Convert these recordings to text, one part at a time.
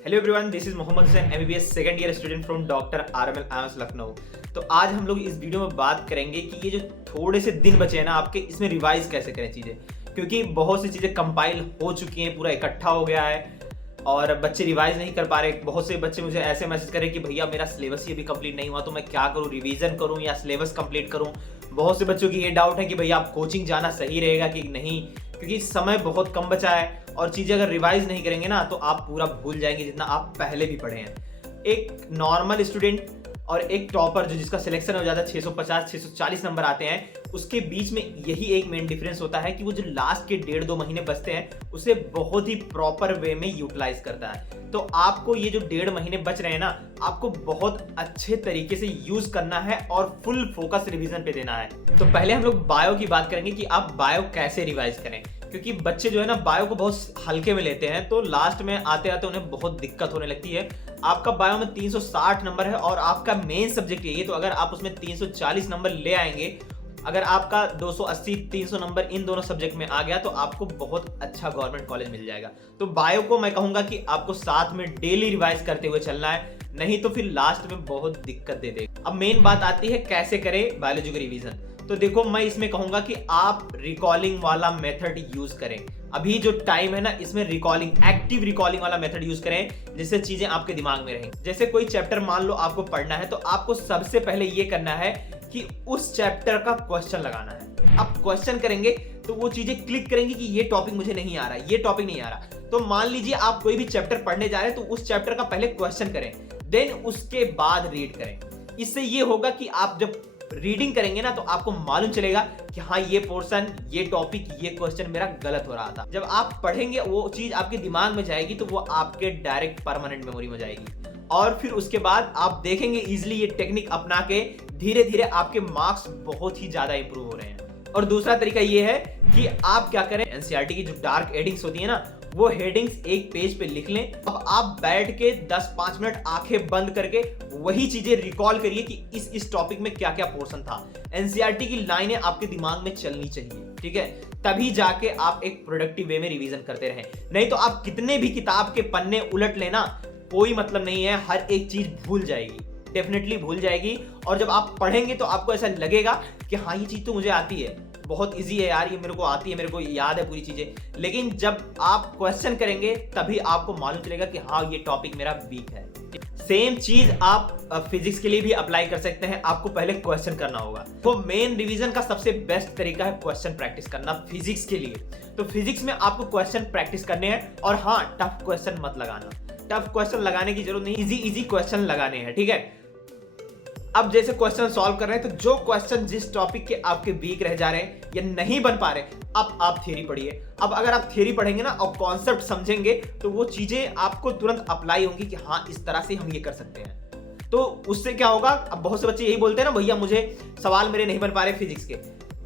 Hello everyone, this is Mohammad Hussain, MBBS second year student from doctor RML IMS Lucknow. तो आज हम लोग इस वीडियो में बात करेंगे कि ये जो थोड़े से दिन बचे हैं ना आपके, इसमें रिवाइज कैसे करें चीज़ें, क्योंकि बहुत सी चीज़ें कंपाइल हो चुकी हैं, पूरा इकट्ठा हो गया है और बच्चे रिवाइज नहीं कर पा रहे। बहुत से बच्चे मुझे ऐसे मैसेज करें कि भैया मेरा सिलेबस ही अभी कंप्लीट नहीं हुआ, तो मैं क्या करूँ, रिवीजन करूँ या सिलेबस कंप्लीट करूँ। बहुत से बच्चों की ये डाउट है कि भैया आप कोचिंग जाना सही रहेगा कि नहीं, क्योंकि समय बहुत कम बचा है और चीज़ें अगर रिवाइज नहीं करेंगे ना तो आप पूरा भूल जाएंगे जितना आप पहले भी पढ़े हैं। एक नॉर्मल स्टूडेंट और एक टॉपर जो जिसका सिलेक्शन हो जाता है 650 640 नंबर आते हैं, उसके बीच में यही एक मेन डिफरेंस होता है कि वो जो लास्ट के 1.5-2 महीने बचते हैं उसे बहुत ही प्रॉपर वे में यूटिलाइज करता है। तो आपको ये जो 1.5 महीने बच रहे हैं ना, आपको बहुत अच्छे तरीके से यूज करना है और फुल फोकस रिवीजन पे देना है। तो पहले हम लोग बायो की बात करेंगे कि आप बायो कैसे रिवाइज करें, क्योंकि बच्चे जो है ना बायो को बहुत हल्के में लेते हैं, तो लास्ट में आते आते उन्हें बहुत दिक्कत होने लगती है। आपका बायो में 360 नंबर है और आपका मेन सब्जेक्ट यही है, तो अगर आप उसमें 340 नंबर ले आएंगे, अगर आपका 280 300 नंबर इन दोनों सब्जेक्ट में आ गया तो आपको बहुत अच्छा गवर्नमेंट कॉलेज मिल जाएगा। तो बायो को मैं कहूंगा कि आपको साथ में डेली रिवाइज करते हुए चलना है, नहीं तो फिर लास्ट में बहुत दिक्कत दे देगा। अब मेन बात आती है कैसे करें बायोलॉजी का रिवीजन। तो देखो, मैं इसमें कहूंगा कि आप रिकॉलिंग वाला मेथड यूज करें। अभी जो टाइम है ना, इसमें रिकॉलिंग, एक्टिव रिकॉलिंग वाला मेथड यूज करें, जिससे चीजें आपके दिमाग में रहेंगी। जैसे कोई चैप्टर मान लो आपको पढ़ना है, तो आपको सबसे पहले ये करना है कि उस चैप्टर का क्वेश्चन लगाना है। आप क्वेश्चन करेंगे तो वो चीजें क्लिक करेंगी कि ये टॉपिक मुझे नहीं आ रहा, ये टॉपिक नहीं आ रहा। तो मान लीजिए आप कोई भी चैप्टर पढ़ने जा रहे हैं, तो उस चैप्टर का पहले क्वेश्चन करें, देन उसके बाद रीड करें। इससे ये होगा कि आप जब रीडिंग करेंगे ना तो आपको मालूम चलेगा कि हाँ, ये पोर्शन, ये टॉपिक, ये क्वेश्चन मेरा गलत हो रहा था। जब आप पढ़ेंगे वो चीज आपके दिमाग में जाएगी तो वो आपके डायरेक्ट परमानेंट मेमोरी में जाएगी और फिर उसके बाद आप देखेंगे इजिली ये टेक्निक अपना के धीरे धीरे आपके मार्क्स बहुत ही ज्यादा इंप्रूव हो रहे हैं। और दूसरा तरीका ये है कि आप क्या करें, एनसीईआरटी की जो डार्क हेडिंग्स होती है ना, वो हेडिंग्स एक पेज पे लिख लें। अब आप बैठ के 10-5 मिनट आंखें बंद करके वही चीजें रिकॉल करिए कि इस टॉपिक में क्या क्या पोर्शन था। एनसीईआरटी की लाइनें आपके दिमाग में चलनी चाहिए, ठीक है, तभी जाके आप एक प्रोडक्टिव वे में रिवीजन करते रहें। नहीं तो आप कितने भी किताब के पन्ने उलट लेना, कोई मतलब नहीं है, हर एक चीज भूल जाएगी, डेफिनेटली भूल जाएगी। और जब आप पढ़ेंगे तो आपको ऐसा लगेगा कि हाँ, ये चीज तो मुझे आती है, बहुत इजी है यार, ये मेरे को आती है, मेरे को याद है पूरी चीजें। लेकिन जब आप क्वेश्चन करेंगे तभी आपको मालूम चलेगा कि हाँ, ये टॉपिक मेरा वीक है। सेम चीज आप फिजिक्स के लिए भी अप्लाई कर सकते हैं। आपको पहले क्वेश्चन करना होगा। तो मेन रिवीजन का सबसे बेस्ट तरीका है क्वेश्चन प्रैक्टिस करना फिजिक्स के लिए। तो फिजिक्स में आपको क्वेश्चन प्रैक्टिस करने हैं और हाँ, टफ क्वेश्चन मत लगाना। टफ क्वेश्चन लगाने की जरूरत नहीं, इजी क्वेश्चन लगाने हैं, ठीक है। अब जैसे क्वेश्चन सॉल्व कर रहे हैं, तो जो क्वेश्चन जिस टॉपिक के आपके वीक रह जा रहे हैं या नहीं बन पा रहे, अब आप थ्योरी पढ़िए। अब अगर आप थ्योरी पढ़ेंगे ना और कॉन्सेप्ट समझेंगे तो वो चीजें आपको तुरंत अप्लाई होंगी कि हाँ, इस तरह से हम ये कर सकते हैं। तो उससे क्या होगा, अब बहुत से बच्चे यही बोलते हैं ना, भैया मुझे सवाल मेरे नहीं बन पा रहे फिजिक्स के।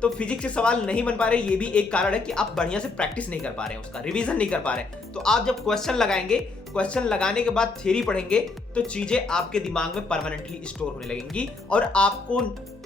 तो फिजिक्स के सवाल नहीं बन पा रहे, ये भी एक कारण है कि आप बढ़िया से प्रैक्टिस नहीं कर पा रहे हैं, उसका रिवीजन नहीं कर पा रहे हैं। तो आप जब क्वेश्चन लगाएंगे, क्वेश्चन लगाने के बाद थ्योरी पढ़ेंगे, तो चीजें आपके दिमाग में परमानेंटली स्टोर होने लगेंगी और आपको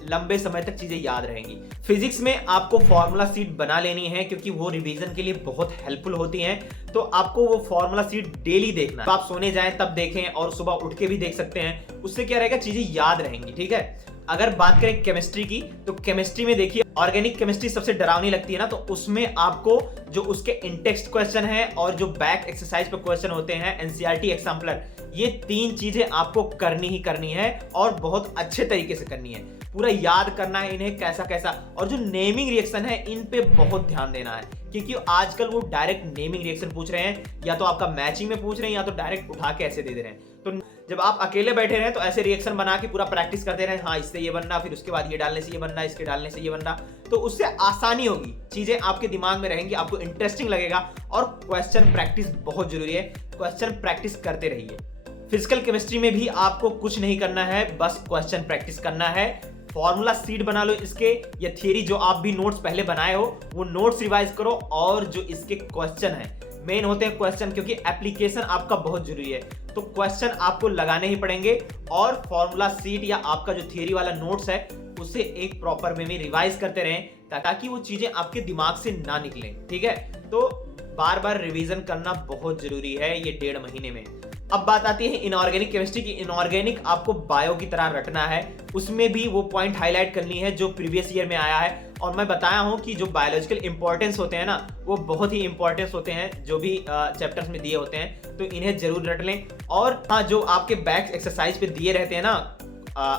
लंबे समय तक चीजें याद रहेंगी। फिजिक्स में आपको फॉर्मूला शीट बना लेनी है, क्योंकि वो रिवीजन के लिए बहुत हेल्पफुल होती हैं। तो आपको वो फॉर्मूला शीट डेली देखना है। तो आप सोने जाएं तब देखें और सुबह उठ के भी देख सकते हैं। उससे क्या रहेगा, चीजें याद रहेंगी, ठीक है। अगर बात करें केमिस्ट्री की, तो केमिस्ट्री में देखिए, ऑर्गेनिक केमिस्ट्री सबसे डरावनी लगती है ना, तो उसमें आपको जो उसके इनटेक्स्ट क्वेश्चन है और जो बैक एक्सरसाइज पे क्वेश्चन होते हैं, एनसीईआरटी एग्जाम्पलर, ये 3 चीजें आपको करनी ही करनी है और बहुत अच्छे तरीके से करनी है। पूरा याद करना है इन्हें कैसा कैसा, और जो नेमिंग रिएक्शन है इन पे बहुत ध्यान देना है, क्योंकि आजकल वो डायरेक्ट नेमिंग रिएक्शन पूछ रहे हैं, या तो आपका मैचिंग में पूछ रहे हैं या तो डायरेक्ट उठा के ऐसे दे दे रहे हैं। तो जब आप अकेले बैठे रहे तो ऐसे रिएक्शन बना के पूरा प्रैक्टिस करते रहे, हाँ, इससे ये बनना, फिर उसके बाद ये डालने से ये बनना, इसके डालने से ये बनना, तो उससे आसानी होगी, चीजें आपके दिमाग में रहेंगी, आपको इंटरेस्टिंग लगेगा। और क्वेश्चन प्रैक्टिस बहुत जरूरी है, क्वेश्चन प्रैक्टिस करते रहिए। फिजिकल केमिस्ट्री में भी आपको कुछ नहीं करना है, बस क्वेश्चन प्रैक्टिस करना है। फॉर्मूला सीट बना लो इसके, या थियरी जो आप भी नोट्स पहले बनाए हो वो नोट्स रिवाइज करो, और जो इसके क्वेश्चन है, मेन होते हैं क्वेश्चन, क्योंकि एप्लीकेशन आपका बहुत जरूरी है, तो क्वेश्चन आपको लगाने ही पड़ेंगे। और फॉर्मूला सीट या आपका जो थियरी वाला नोट्स है उसे एक प्रॉपर वे में रिवाइज करते रहें, ताकि वो चीजें आपके दिमाग से ना निकलें, ठीक है। तो बार बार रिवीजन करना बहुत जरूरी है ये 1.5 महीने में। अब बात आती है इनऑर्गेनिक केमिस्ट्री की। इनऑर्गेनिक आपको बायो की तरह रटना है, उसमें भी वो पॉइंट हाईलाइट करनी है जो प्रीवियस ईयर में आया है। और मैं बताया हूं कि जो बायोलॉजिकल इंपॉर्टेंस होते हैं ना, वो बहुत ही इंपॉर्टेंस होते हैं जो भी चैप्टर्स में दिए होते हैं, तो इन्हें जरूर रट लें। और हाँ, जो आपके बैक एक्सरसाइज पे दिए रहते हैं ना,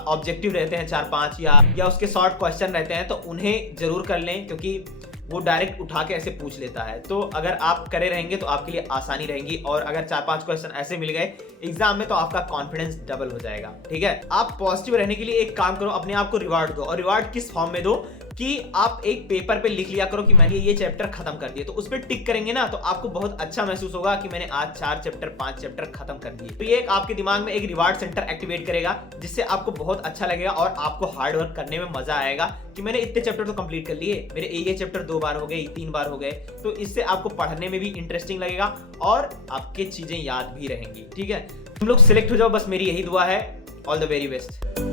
ऑब्जेक्टिव रहते हैं 4-5 या उसके शॉर्ट क्वेश्चन रहते हैं, तो उन्हें जरूर कर लें, क्योंकि वो डायरेक्ट उठा के ऐसे पूछ लेता है। तो अगर आप करे रहेंगे तो आपके लिए आसानी रहेगी, और अगर 4-5 क्वेश्चन ऐसे मिल गए एग्जाम में तो आपका कॉन्फिडेंस डबल हो जाएगा। ठीक है, आप पॉजिटिव रहने के लिए एक काम करो, अपने आप को रिवार्ड दो। और रिवार्ड किस फॉर्म में दो कि आप एक पेपर पे लिख लिया करो कि मैंने ये चैप्टर खत्म कर दिए, तो उस पर टिक करेंगे ना, तो आपको बहुत अच्छा महसूस होगा कि मैंने आज 4 चैप्टर 5 चैप्टर खत्म कर दिए। तो ये एक आपके दिमाग में एक रिवार्ड सेंटर एक्टिवेट करेगा, जिससे आपको बहुत अच्छा लगेगा और आपको हार्ड वर्क करने में मजा आएगा कि मैंने इतने चैप्टर तो कंप्लीट कर लिए, मेरे ये चैप्टर 2 बार हो गए, 3 बार हो गए। तो इससे आपको पढ़ने में भी इंटरेस्टिंग लगेगा और आपके चीजें याद भी रहेंगी। ठीक है, तुम लोग सिलेक्ट हो जाओ, बस मेरी यही दुआ है। All the very best.